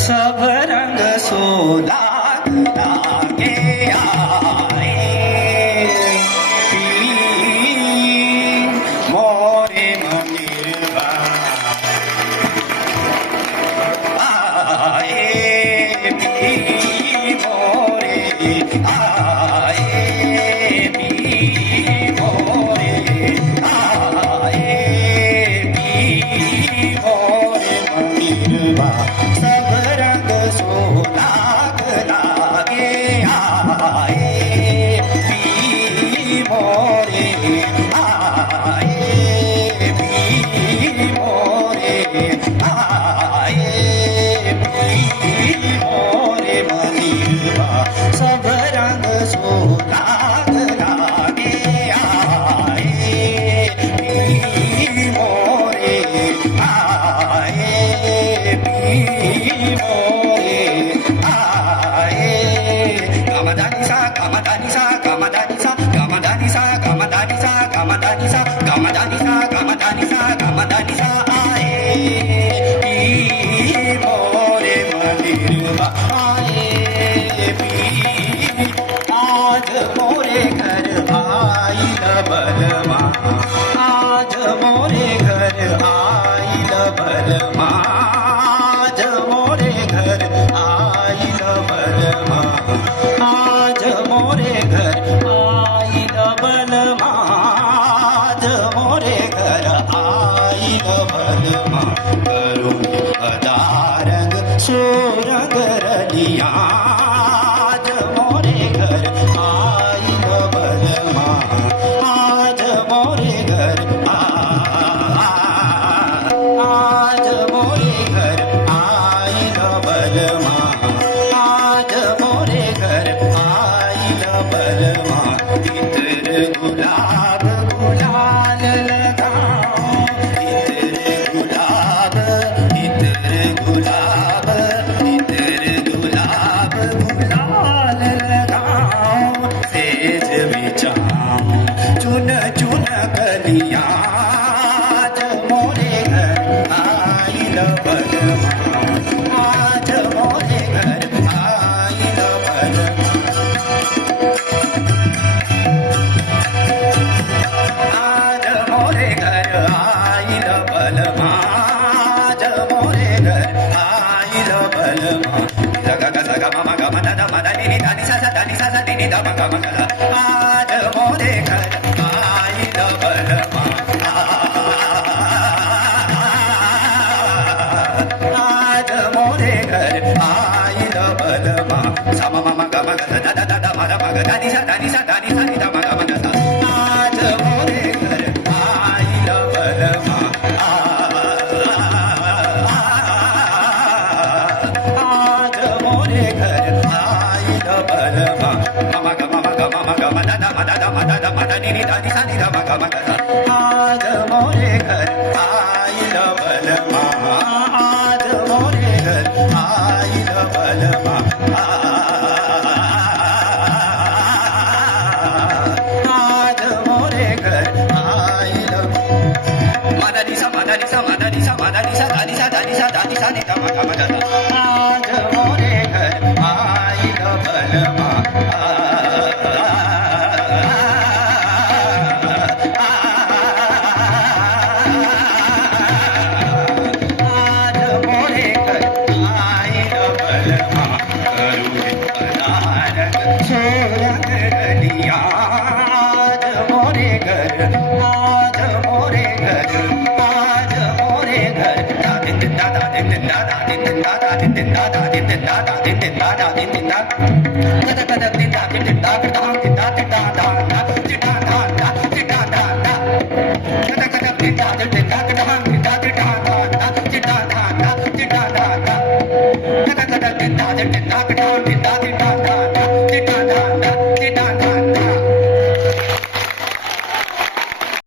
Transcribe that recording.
सब रंग सोलाग लागे आए पी मोरे मंदिर आए पी मोरे आए पी मोरे आए पी मोरे मंदिर सब रंग सोलाग लागे आए पी मोरे आए पी मोरे आए पी मोरे मंदिरवा सब रंग सोलाग लागे आए पी मोरे आए पी मोरे आए कामदानी सा कामदानी सा कामदानी सा कामदानी सा कामदानी सा कामदानी सा कामदानी सा कामदानी सा कामदानी सा आए पी मोरे मंदिरवा आए पी आज मोरे घर आई बलमा आज मोरे घर आई बलमा आज मोरे घर आई बलमा आज मोरे घर आई बलमा आज मोरे घर आई बलमा करुण अदारंग सोरंग रलिया आज मोरे घर आई बलमा आज मोरे घर आज मोरे घर आई बलमा आज मोरे घर आई बलमा इतर गुलाब गुलाल लगाओ इतर गुलाब गुलाल गुलाल लगाओ सेज बिछाओ चुन चुन कलिया आज मोरे घर आई बलमा आज मोरे घर आई बलमा आज मोरे घर आई बलमा आज मोरे घर आई बलमा ग ग ग म ग म द म द नि नि द नि सा सा द नि सा सा नि नि द म ग म ग द आज मोरे घर आई बलमा आज मोरे घर आई बलमा सा म म ग म ग द द द द म द म ग द नि सा द नि सा द नि सा नि द म ग म द सा आज मोरे घर आई बलमा आज मोरे घर आई बलमा म ग म ग म ग म द द म द द म द द म द नि नि द नि सा नि द म ग म ग द आज मोरे घर आई बलमा आज मोरे घर आई बलमा आज मोरे घर आई मदनी सा मदनी सा मदनी सा मदनी सा दानी सा दानी सा दानी सा नि द म ग म द आज मोरे घर आई बलमा आज मोरे घर आई बलमा करुण अदारंग सोरंग रलिया आज मोरे घर आज मोरे घर आज मोरे घर din din da da din din da da din din da da din din da. Da da da din da din din da da din da din da da.